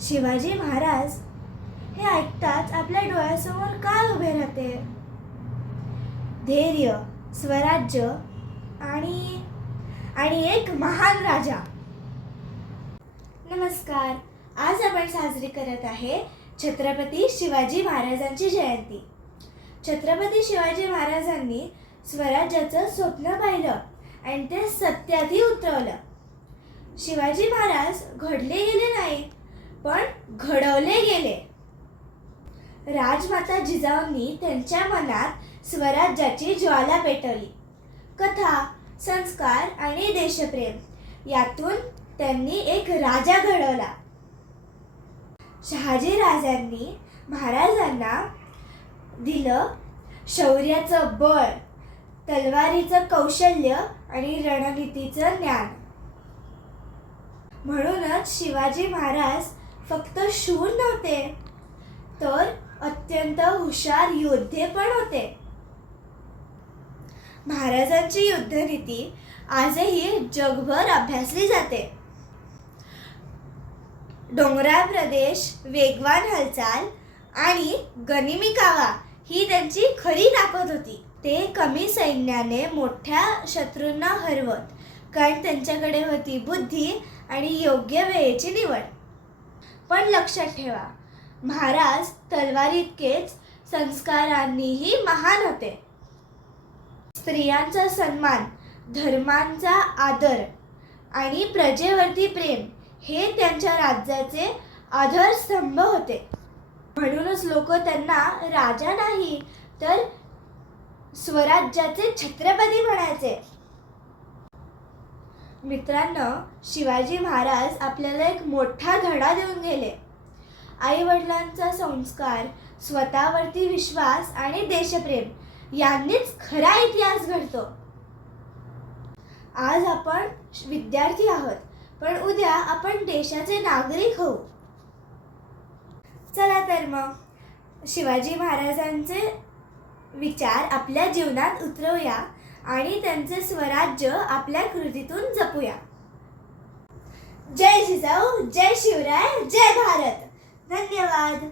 शिवाजी महाराज हे ऐकताच आपल्या डोळ्यासमोर काय उभे राहते? धैर्य, स्वराज्य आणि आणि एक महान राजा. नमस्कार. आज आपण साजरी करत आहे छत्रपती शिवाजी महाराजांची जयंती. छत्रपती शिवाजी महाराजांनी स्वराज्याचं स्वप्न पाहिलं आणि ते सत्यातही उतरवलं. शिवाजी महाराज घडले गेले नाही, पण घडवले गेले. राजमाता जिजाऊंनी त्यांच्या मनात स्वराज्याची ज्वाला पेटवली. कथा, संस्कार आणि देशप्रेम यातून त्यांनी एक राजा घडवला. शहाजी राजांनी महाराजांना दिलं शौर्याचं बळ, तलवारीचं कौशल्य आणि रणनीतीचं ज्ञान. म्हणूनच शिवाजी महाराज फक्त शूर नव्हते, तर अत्यंत हुशार योद्धे पण होते. महाराजांची युद्धनीती आजही जगभर अभ्यासली जाते. डोंगराळ प्रदेश, वेगवान हालचाल आणि गनिमी कावा ही त्यांची खरी ताकद होती. ते कमी सैन्याने मोठ्या शत्रूंना हरवत, कारण त्यांच्याकडे होती बुद्धी आणि योग्य वेळेची निवड. पण लक्षात ठेवा, महाराज तलवारीइतकेच संस्कारांनीही महान होते. स्त्रियांचा सन्मान, धर्मांचा आदर आणि प्रजेवरती प्रेम हे त्यांच्या राज्याचे आधारस्तंभ होते. म्हणूनच लोक त्यांना राजा नाही, तर स्वराज्याचे छत्रपती म्हणायचे. मित्रांनो, शिवाजी महाराज आपल्याला एक मोठा धडा देऊन गेले. आई वडिलांचा संस्कार, स्वतःवरती विश्वास आणि देशप्रेम यांनीच खरा इतिहास घडतो. आज आपण विद्यार्थी आहोत, पण उद्या आपण देशाचे नागरिक होऊ. चला तर मग शिवाजी महाराजांचे विचार आपल्या जीवनात उतरवूया आणि त्यांचे स्वराज्य आपल्या कृतीतून जपूया. जय जिजाऊ, जय शिवराय, जय भारत. धन्यवाद.